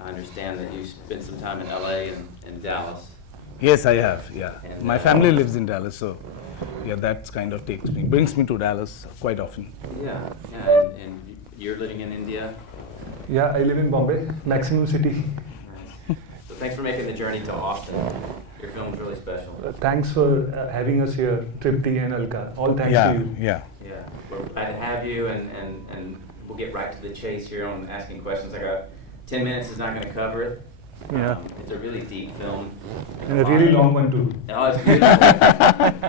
I understand that you spent some time in LA and Dallas. Yes, I have, yeah. And, My family lives in Dallas, so yeah, that kind of brings me to Dallas quite often. Yeah, and you're living in India? Yeah, I live in Bombay, Maximum City. Nice. So thanks for making the journey to Austin. Your film's really special. Thanks for having us here, Tripti and Alka. All thanks to you. Yeah. Yeah, we're glad to have you, and we'll get right to the chase here on asking questions. I got 10 minutes is not going to cover it. Yeah. It's a really deep film. And a really long one too. Oh, it's beautiful.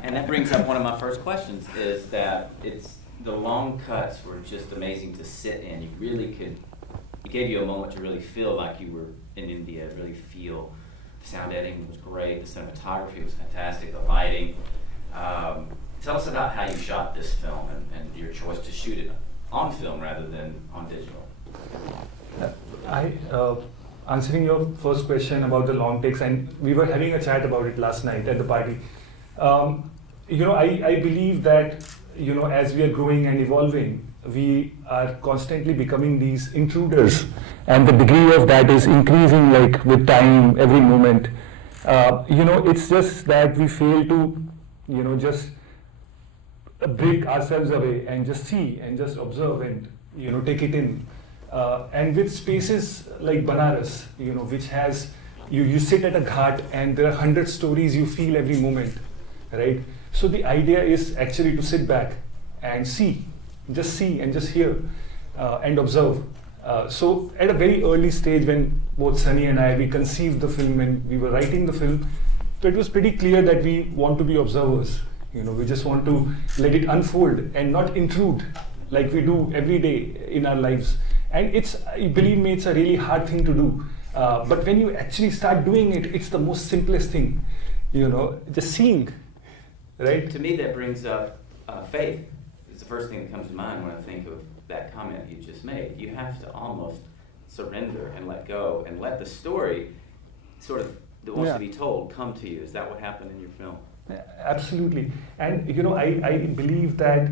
And that brings up one of my first questions, is that the long cuts were just amazing to sit in. You really could, it gave you a moment to really feel like you were in India, really feel. The sound editing was great, the cinematography was fantastic, the lighting. Tell us about how you shot this film and your choice to shoot it on film rather than on digital. Answering your first question about the long takes, and we were having a chat about it last night at the party. I believe that, as we are growing and evolving, we are constantly becoming these intruders, and the degree of that is increasing like with time, every moment. It's just that we fail to, just break ourselves away and just see and just observe and, take it in. And with spaces like Banaras, which has, you sit at a ghat and there are 100 stories you feel every moment, right? So the idea is actually to sit back and see and just hear and observe. So at a very early stage, when both Sunny and I, we conceived the film and we were writing the film, so it was pretty clear that we want to be observers. We just want to let it unfold and not intrude like we do every day in our lives. And believe me, it's a really hard thing to do. But when you actually start doing it, it's the most simplest thing, just seeing, right? To me, that brings up faith. It's the first thing that comes to mind when I think of that comment you just made. You have to almost surrender and let go and let the story sort of that wants to be told come to you. Is that what happened in your film? Absolutely. And, I believe that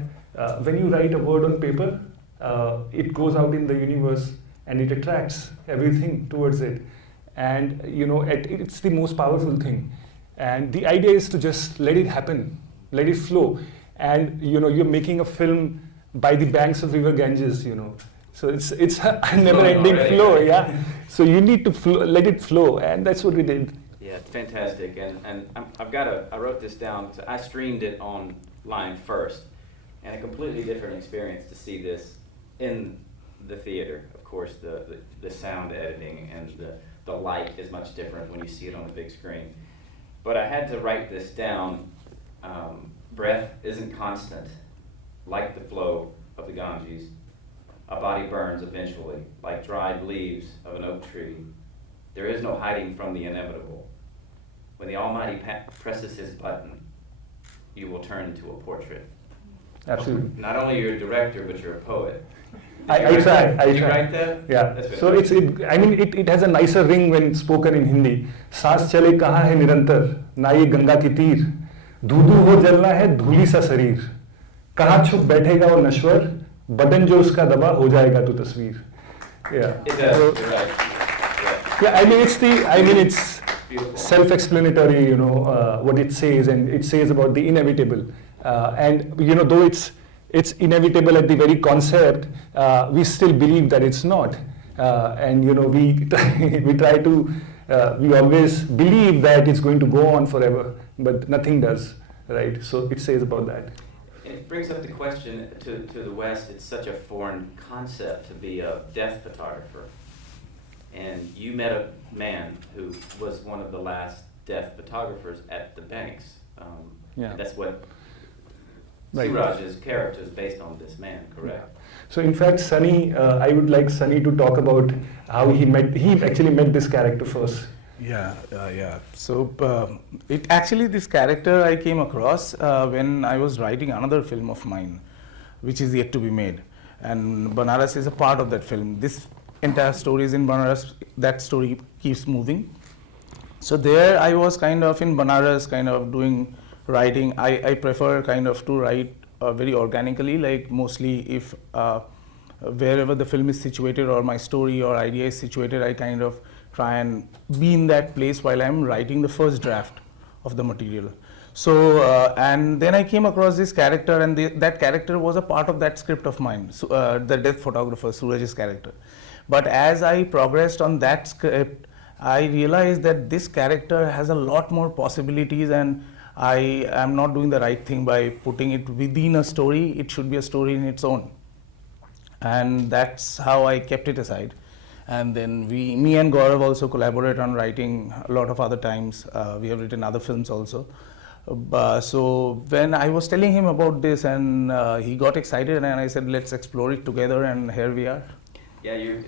when you write a word on paper, it goes out in the universe and it attracts everything towards it. And, it's the most powerful thing. And the idea is to just let it happen, let it flow. And, you're making a film by the banks of River Ganges, So it's a never-ending flow, yeah. So you need to let it flow, and that's what we did. Yeah, it's fantastic. And I wrote this down. I streamed it online first, and a completely different experience to see this in the theater. Of course, the sound editing and the light is much different when you see it on the big screen. But I had to write this down. Breath isn't constant, like the flow of the Ganges. A body burns eventually, like dried leaves of an oak tree. There is no hiding from the inevitable. When the Almighty presses his button, you will turn into a portrait. Absolutely. Not only you're a director, but you're a poet. I try. Did you write that? Yeah. So it has a nicer ring when spoken in Hindi. सांस चले कहाँ है निरंतर, ना ये गंगा की तीर, धू-धू हो जलना है धूली सा शरीर, कहाँ छुप बैठेगा वो नश्वर, बटन जो उसका दबा हो जाएगा तो तस्वीर. Yeah. It does. You're right. Yeah. It's beautiful. Self-explanatory, what it says, and it says about the inevitable. And though it's inevitable at the very concept, we still believe that it's not. And we try to, we always believe that it's going to go on forever, but nothing does, right? So it says about that. It brings up the question to the West. It's such a foreign concept to be a death photographer. And you met a man who was one of the last death photographers at the banks. Yeah. That's what Right. Suraj's character is based on this man, correct? So in fact, Sunny, I would like Sunny to talk about how he actually met this character first. Yeah. So this character I came across when I was writing another film of mine, which is yet to be made. And Banaras is a part of that film. This entire story is in Banaras. That story keeps moving. So there I was kind of in Banaras, kind of doing writing. I prefer kind of to write very organically, like mostly if wherever the film is situated or my story or idea is situated, I kind of try and be in that place while I'm writing the first draft of the material. So, and then I came across this character, and that character was a part of that script of mine, so, the death photographer, Suraj's character. But as I progressed on that script, I realized that this character has a lot more possibilities, and I am not doing the right thing by putting it within a story. It should be a story in its own. And that's how I kept it aside. And then me and Gaurav also collaborate on writing a lot of other times. We have written other films also. So when I was telling him about this, and he got excited, and I said, let's explore it together, and here we are. Yeah, you're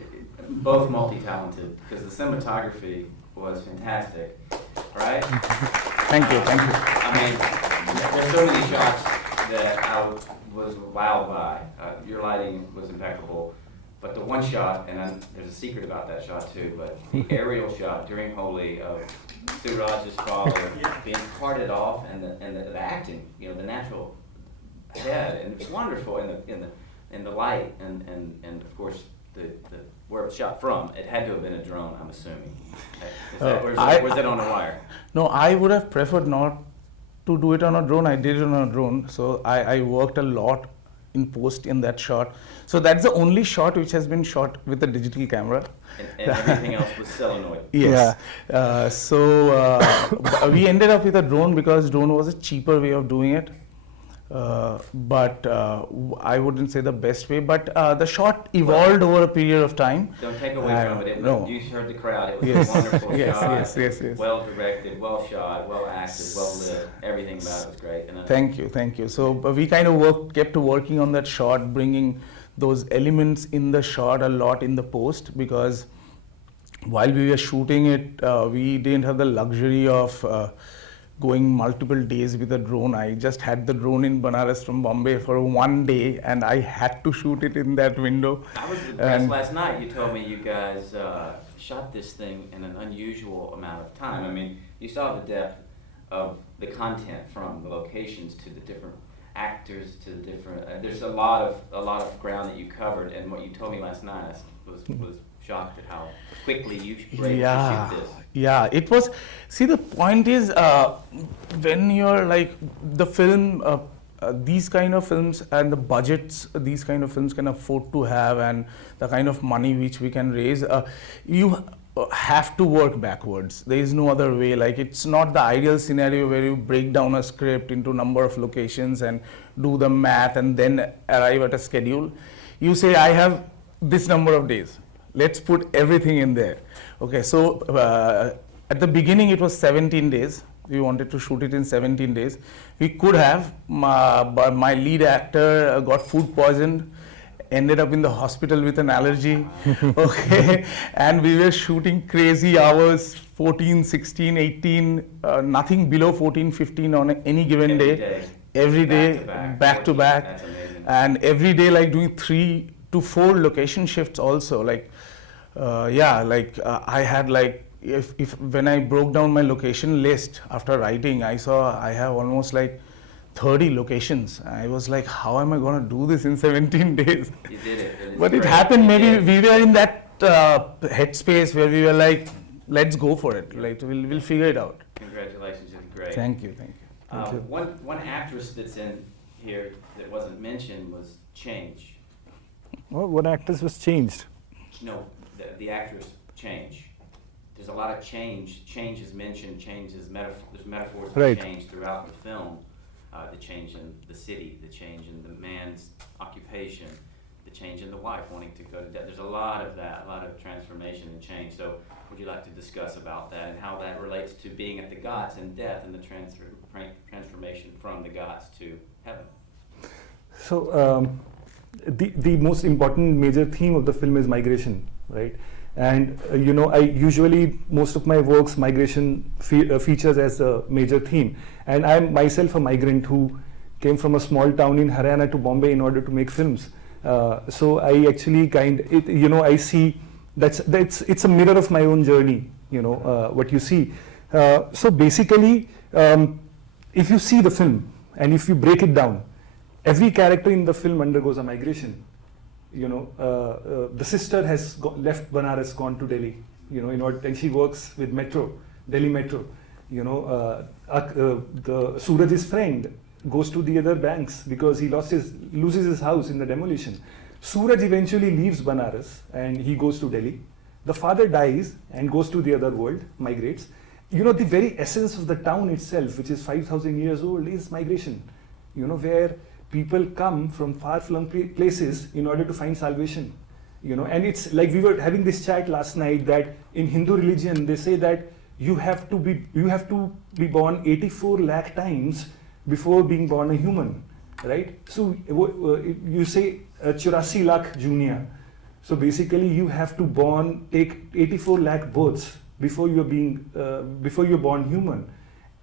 both multi-talented, because the cinematography was fantastic, right? Thank you, thank you. I mean, there's so many shots that I was wowed by. Your lighting was impeccable, but the one shot, and there's a secret about that shot too, but the aerial shot during Holi of Suraj's father being parted off, and the acting, you know, the natural head, and it's wonderful in the light, and of course the where it was shot from. It had to have been a drone, I'm assuming. Was it on a wire? No, I would have preferred not to do it on a drone. I did it on a drone, so I worked a lot in post in that shot. So that's the only shot which has been shot with a digital camera. And everything else was solenoid. Yes. Yeah. We ended up with a drone because drone was a cheaper way of doing it. But I wouldn't say the best way, but the shot evolved over a period of time. Don't take away from it. No. You heard the crowd. It was Yes. a wonderful Yes, shot. yes. Well directed, well shot, well acted, well lit. Everything about it was great. And Thank you. So we kind of kept working on that shot, bringing those elements in the shot a lot in the post, because while we were shooting it, we didn't have the luxury of going multiple days with a drone. I just had the drone in Banaras from Bombay for one day, and I had to shoot it in that window. I was impressed last night. You told me you guys shot this thing in an unusual amount of time. I mean, you saw the depth of the content, from the locations to the different actors to the different. There's a lot of ground that you covered, and what you told me last night was shocked at how quickly you were able to shoot this. Yeah, it was. See, the point is, when you're like the film, these kind of films and the budgets these kind of films can afford to have, and the kind of money which we can raise, you have to work backwards. There is no other way. Like, it's not the ideal scenario where you break down a script into number of locations and do the math and then arrive at a schedule. You say, I have this number of days. Let's put everything in there. Okay, so at the beginning it was 17 days. We wanted to shoot it in 17 days. We could have, but my lead actor got food poisoned, ended up in the hospital with an allergy. Okay, and we were shooting crazy hours, 14, 16, 18, nothing below 14, 15 on any given day. Every day, back to back. That's amazing. And every day, like, doing 3 to 4 location shifts also. Like, I had, like, if when I broke down my location list after writing, I saw I have almost like 30 locations. I was like, how am I going to do this in 17 days? You did it. But it happened. Maybe we were in that headspace where we were like, let's go for it. Like, we'll figure it out. Congratulations, you did great. Thank you. One actress that's in here that wasn't mentioned was Change. Well, what actress was changed? No, the actress Change. There's a lot of change. Change is mentioned. Change is there's metaphors for Right. change throughout the film. The change in the city, the change in the man's occupation, the change in the wife wanting to go to death. There's a lot of that, a lot of transformation and change. So would you like to discuss about that and how that relates to being at the Ghats and death and the transformation from the Ghats to heaven? So the most important major theme of the film is migration, right? And I usually, most of my works, migration features as a major theme. And I'm myself a migrant who came from a small town in Haryana to Bombay in order to make films. So I actually I see it's a mirror of my own journey. What you see. So basically, if you see the film and if you break it down, every character in the film undergoes a migration. the sister has left Banaras, gone to Delhi, and she works with Metro, Delhi Metro. The Suraj's friend goes to the other banks because he loses his house in the demolition. Suraj eventually leaves Banaras and he goes to Delhi. The father dies and goes to the other world, migrates. The very essence of the town itself, which is 5,000 years old, is migration. Where people come from far-flung places in order to find salvation. And it's like we were having this chat last night that in Hindu religion they say that you have to be born 84 lakh times before being born a human, right? So you say 84 lakh junior. So basically you have to take 84 lakh births before you're born human.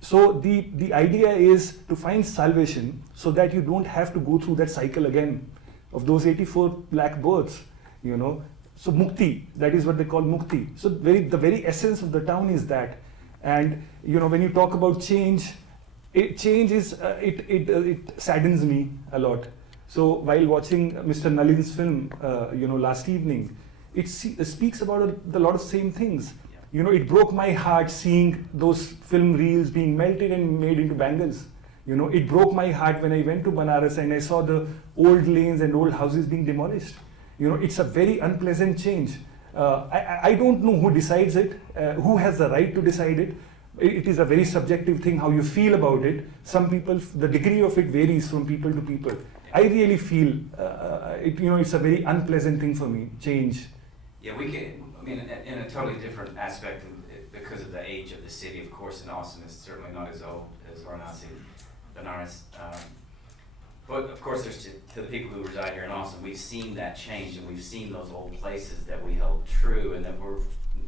So the idea is to find salvation so that you don't have to go through that cycle again of those 84 lakh births, So mukti, that is what they call mukti. So the very essence of the town is that. And when you talk about change, it saddens me a lot. So while watching Mr. Nalin's film, last evening, it speaks about a lot of same things. It broke my heart seeing those film reels being melted and made into bangles. It broke my heart when I went to Banaras and I saw the old lanes and old houses being demolished. It's a very unpleasant change. I don't know who decides it, who has the right to decide it. It is a very subjective thing, how you feel about it. Some people, the degree of it varies from people to people. I really feel, it's a very unpleasant thing for me, change. Yeah, in a totally different aspect, because of the age of the city, of course, and Austin is certainly not as old as Varanasi, Benares. But of course, there's to the people who reside here in Austin, we've seen that change, and we've seen those old places that we held true, and that were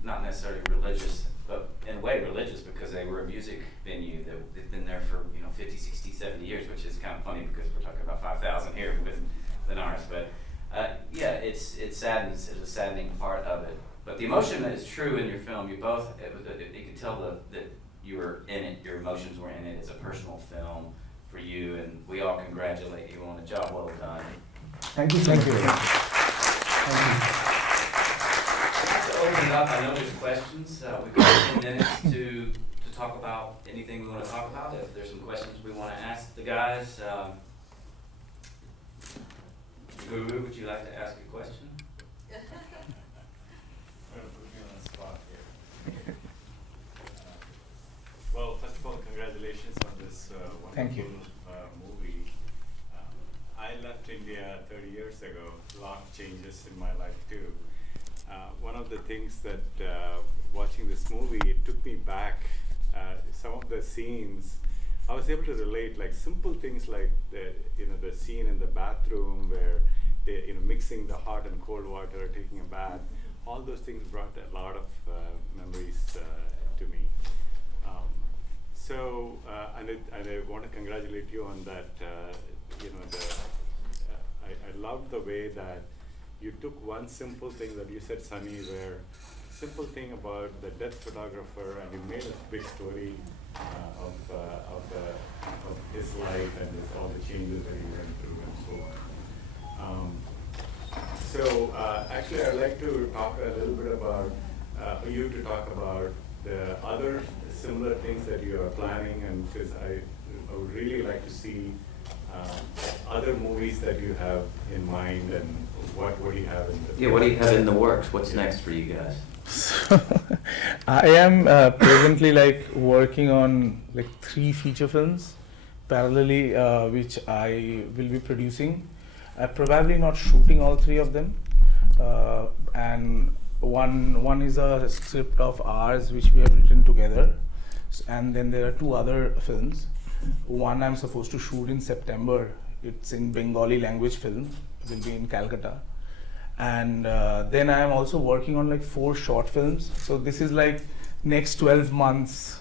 not necessarily religious, but in a way religious because they were a music venue that they've been there for 50, 60, 70 years, which is kind of funny because we're talking about 5,000 here with Benares. But it saddens. It's a saddening part of it. But the emotion that is true in your film, you could tell that you were in it. Your emotions were in it. It's a personal film for you, and we all congratulate you on a job well done. Thank you. Thank you. I'd like to open it up. I know there's questions. We've got 10 minutes to talk about anything we want to talk about. If there's some questions we want to ask the guys. Guru, would you like to ask a question? I'm going to put you on the spot here. Well, first of all, congratulations on this Thank you. wonderful movie. I left India 30 years ago. A lot of changes in my life too. One of the things that watching this movie, it took me back. Some of the scenes, I was able to relate, like simple things like the scene in the bathroom where they, mixing the hot and cold water, taking a bath. All those things brought a lot of memories to me. And I want to congratulate you on that. I love the way that you took one simple thing that you said, Sunny, where simple thing about the death photographer, and you made a big story of his life and all the changes that he went through and so on. Actually, I'd like to talk a little bit about you to talk about the other similar things that you are planning, and because I would really like to see other movies that you have in mind, and what do you have in the What do you have in the works? What's next for you guys? So, I am presently working on 3 feature films parallelly, which I will be producing. Probably not shooting all 3 of them, and one is a script of ours which we have written together, and then there are 2 other films. One I'm supposed to shoot in September. It's in Bengali language film. It will be in Calcutta. And then I am also working on 4 short films. So this is next 12 months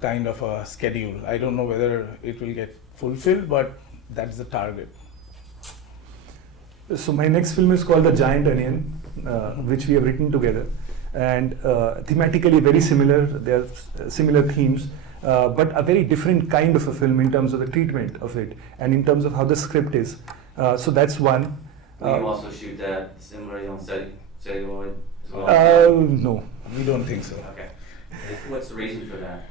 kind of a schedule. I don't know whether it will get fulfilled, but that's the target. So my next film is called The Giant Onion, which we have written together. And thematically very similar. There are similar themes. But a very different kind of a film in terms of the treatment of it and in terms of how the script is. So that's one. Will you also shoot that similarly on celluloid as well? No. We don't think so. Okay. What's the reason for that?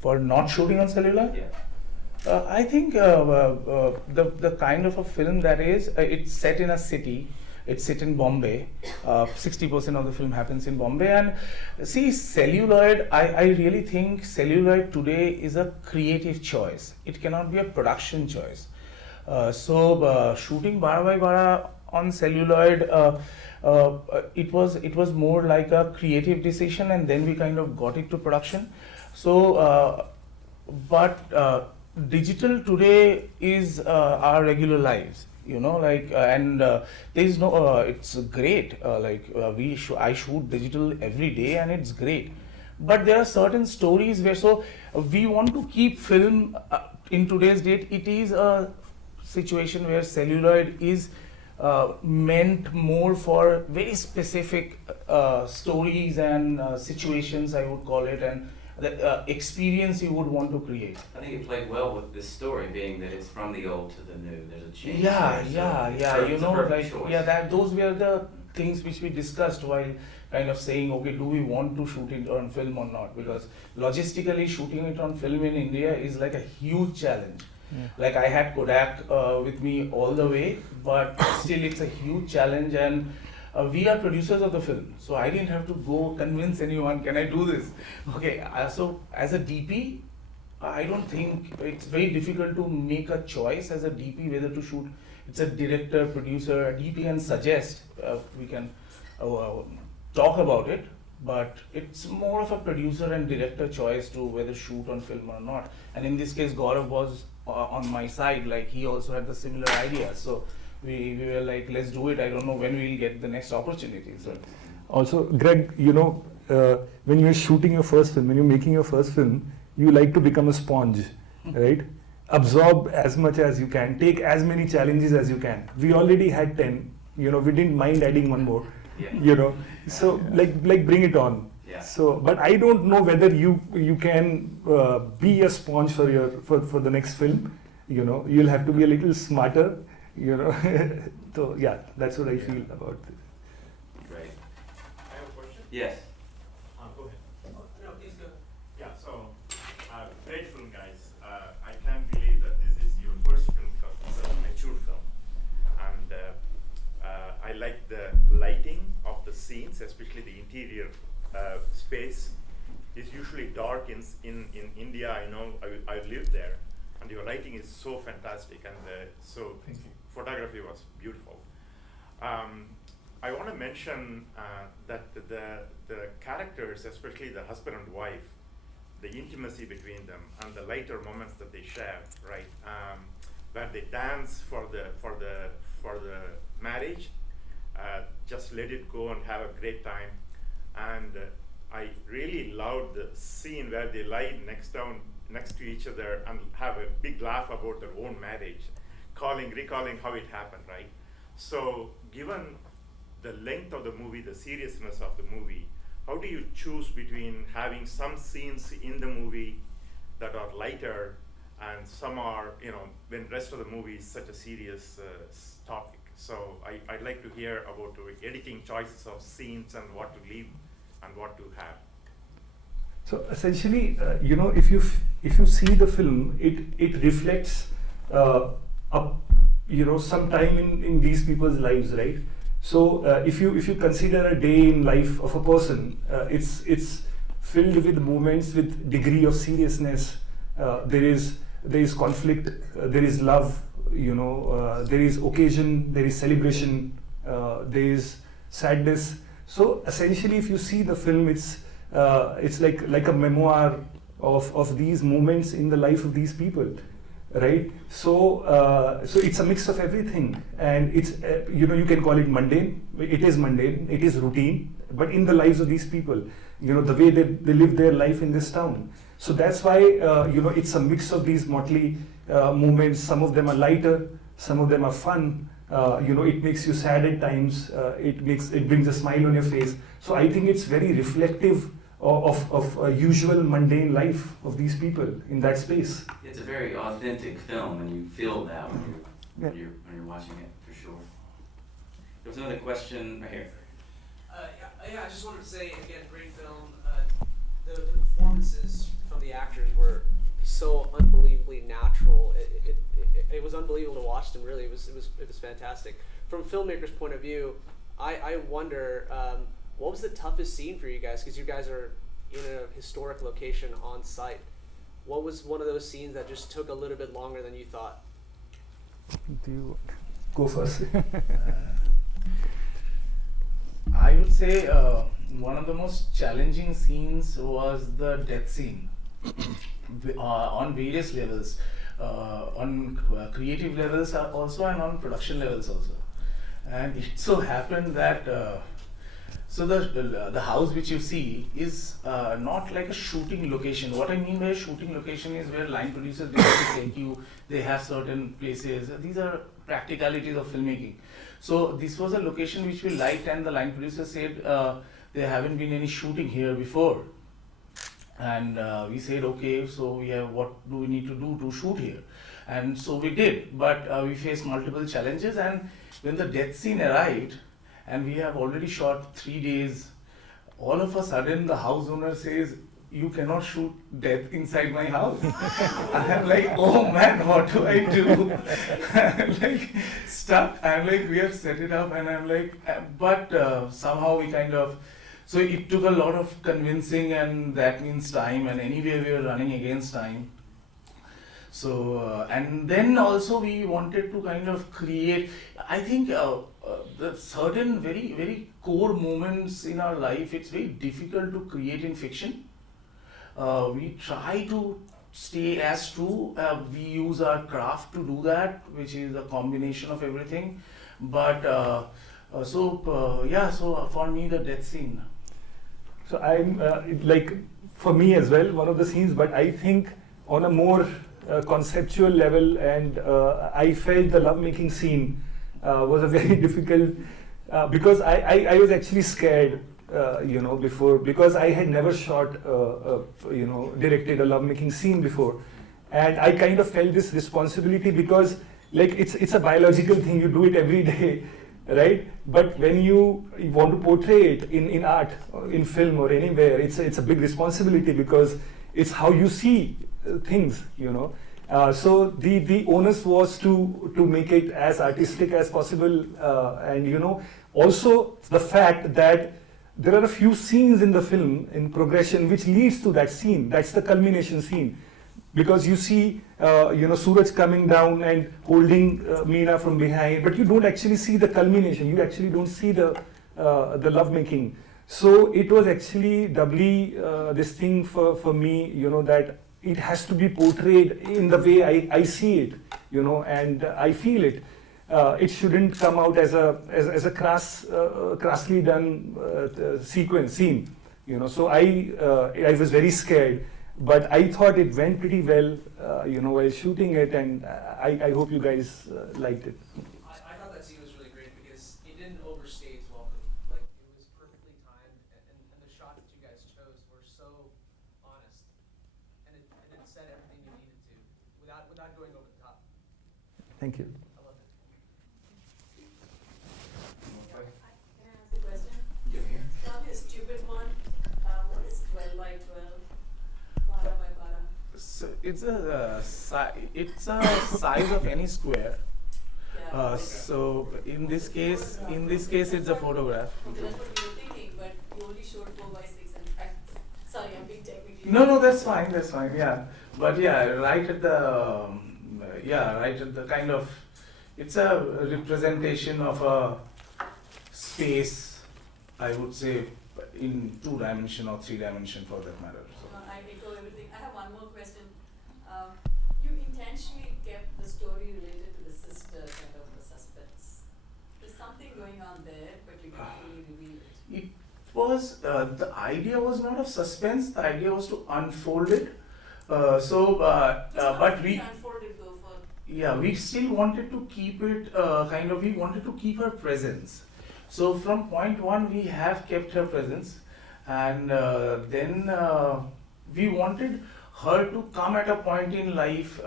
For not shooting on celluloid? Yeah. I think the kind of a film that is, it's set in a city. It's set in Bombay. 60% of the film happens in Bombay. And see, celluloid, I really think celluloid today is a creative choice. It cannot be a production choice. So shooting Barah by Barah on celluloid, it was more like a creative decision, and then we kind of got it to production. So, but digital today is our regular lives, you know, like and there is no it's great, I shoot digital every day and it's great, but there are certain stories where, so we want to keep film in today's date. It is a situation where celluloid is meant more for very specific stories and situations, I would call it, and the experience you would want to create. I think it played well with this story, being that it's from the old to the new. There's a change. Yeah, there, so you it's a know, perfect like, choice. yeah, that those were the things which we discussed while kind of saying, okay, do we want to shoot it on film or not? Because logistically, shooting it on film in India is like a huge challenge. Yeah. Like, I had Kodak with me all the way, but still it's a huge challenge, and we are producers of the film, so I didn't have to go convince anyone, can I do this? Okay, so as a DP, I don't think, it's very difficult to make a choice as a DP whether to shoot. It's a director, producer, a DP can suggest, we can talk about it, but it's more of a producer and director choice to whether shoot on film or not. And in this case, Gaurav was on my side, like he also had the similar idea. So we were like, let's do it. I don't know when we'll get the next opportunity. So Also, Greg, you know, when you're shooting your first film, when you're making your first film, you like to become a sponge, right? Absorb as much as you can, take as many challenges as you can. We already had 10, you know, we didn't mind adding one more, Yeah. you know. So like bring it on. Yeah. So, but I don't know whether you can be a sponge for for the next film. You know, you'll have to be a little smarter. You know, so yeah, that's what I feel about this. Great. I have a question. Yes. Go ahead. No, please go. Yeah, so, great film, guys. I can't believe that this is your first film because it's a mature film. And I like the lighting of the scenes, especially the interior space. It's usually dark in India. I know, I lived there. And your lighting is so fantastic, and so Thank you. photography was beautiful. I want to mention that the characters, especially the husband and wife, the intimacy between them, and the lighter moments that they share, right? Where they dance for the marriage, just let it go and have a great time. And I really loved the scene where they lie next to each other and have a big laugh about their own marriage, recalling how it happened, right? So given the length of the movie, the seriousness of the movie, how do you choose between having some scenes in the movie that are lighter and some are, you know, when the rest of the movie is such a serious topic? So I'd like to hear about the editing choices of scenes and what to leave and what to have. So essentially, you know, if you see the film, it reflects you know, some time in these people's lives, right? So if you consider a day in life of a person, it's filled with moments with degree of seriousness. There is conflict, there is love, you know, there is occasion, there is celebration, there is sadness. So essentially, if you see the film, it's like a memoir of these moments in the life of these people, right? So so it's a mix of everything, and it's you know, you can call it mundane. It is mundane. It is routine, but in the lives of these people, you know, the way they live their life in this town. So that's why you know, it's a mix of these motley moments. Some of them are lighter, some of them are fun. You know, it makes you sad at times. It brings a smile on your face. So I think it's very reflective of a usual mundane life of these people in that space. It's a very authentic film, and you feel that when you're watching it, for sure. There was another question right here. Yeah, I just wanted to say, again, great film. The performances from the actors were so unbelievably natural. It was unbelievable to watch them. Really, it was fantastic. From a filmmaker's point of view, I wonder what was the toughest scene for you guys, because you guys are in a historic location on site. What was one of those scenes that just took a little bit longer than you thought? Do you go first? I would say one of the most challenging scenes was the death scene on various levels, on creative levels also and on production levels also. And it so happened that so the house which you see is not like a shooting location. What I mean by a shooting location is where line producers they have to take you, they have certain places. These are practicalities of filmmaking. So this was a location which we liked, and the line producer said there haven't been any shooting here before. And we said, okay, so we have, what do we need to do to shoot here? And so we did, but we faced multiple challenges. And when the death scene arrived, and we have already shot 3 days, all of a sudden the house owner says, you cannot shoot death inside my house. I'm like, oh man, what do I do? I'm like stuck. I'm like, we have set it up, and I'm like, but somehow we kind of, so it took a lot of convincing, and that means time, and anyway we were running against time. So, and then also we wanted to kind of create, I think the certain very, very core moments in our life, it's very difficult to create in fiction. We try to stay as true. We use our craft to do that, which is a combination of everything. But so for me, the death scene. So I'm like, for me as well, one of the scenes, but I think on a more conceptual level, and I felt the lovemaking scene was a very difficult, because I was actually scared, before, because I had never shot, directed a lovemaking scene before. And I kind of felt this responsibility, because like it's a biological thing, you do it every day, right? But when you want to portray it in art, in film or anywhere, it's a big responsibility, because it's how you see things, so the onus was to make it as artistic as possible, and also the fact that there are a few scenes in the film in progression which leads to that scene. That's the culmination scene, because you see Suraj coming down and holding Meena from behind, but you don't actually see the culmination. You actually don't see the lovemaking. So it was actually doubly this thing for me, that it has to be portrayed in the way I see it, and I feel it. It shouldn't come out as a crassly done scene, So I was very scared, but I thought it went pretty well, while shooting it, and I hope you guys liked it. I thought that scene was really great because it didn't overstay its welcome. Like, it was perfectly timed, and the shots that you guys chose were so honest, and it said everything you needed to without going over the top. Thank you. I loved it. Can I ask a question? It's probably a stupid one. What is 12 by 12? Barah by Barah? So it's a size of any square. Yeah. So in this case, it's a photograph. Okay, that's what we were thinking, but you only showed 4 by 6 and sorry, I'm being technically. No, that's fine, yeah. But yeah, right at the kind of, it's a representation of a space, I would say, in 2 dimension or 3 dimension for that matter. So. I echo everything. I have one more question. You intentionally kept the story related to the sister kind of a suspense. There's something going on there, but you didn't fully reveal it. It was, the idea was not of suspense, the idea was to unfold it. But we, unfolded though for. yeah, we still wanted to keep it, we wanted to keep her presence. So from point 1, we have kept her presence, and then we wanted her to come at a point in life,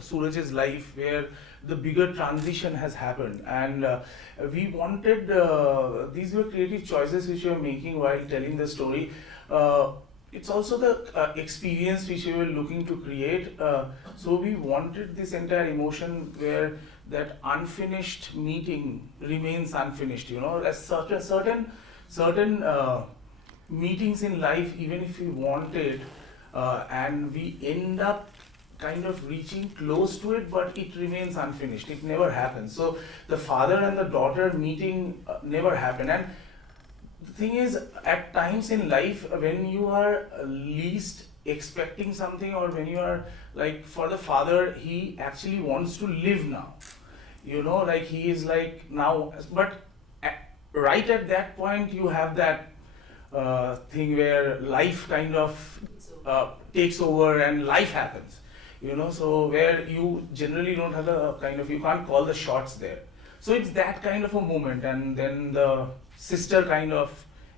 Suraj's life, where the bigger transition has happened, and we wanted these were creative choices which we were making while telling the story. It's also the experience which we were looking to create. So we wanted this entire emotion where that unfinished meeting remains unfinished. You know, as certain meetings in life, even if we want it, and we end up kind of reaching close to it, but it remains unfinished. It never happens. So the father and the daughter meeting never happened. And the thing is, at times in life, when you are least expecting something, or when you are like, for the father, he actually wants to live now. You know, like he is like now, but right at that point, you have that thing where life kind of takes over and life happens. You know, so where you generally don't have a kind of, you can't call the shots there. So it's that kind of a moment, and then the sister kind of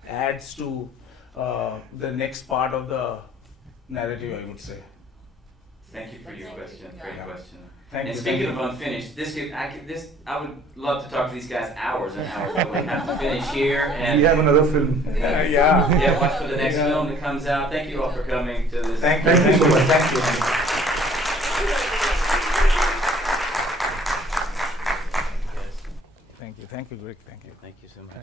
adds to the next part of the narrative, I would say. Thank you for your question. Great question. Thank And you. speaking of unfinished, I would love to talk to these guys hours and hours, but we have to finish here. And We have another film. yeah, watch for the next film that comes out. Thank you all for coming to this. Thank you so much. Thank you. Thank you, Greg. Thank you. Thank you so much.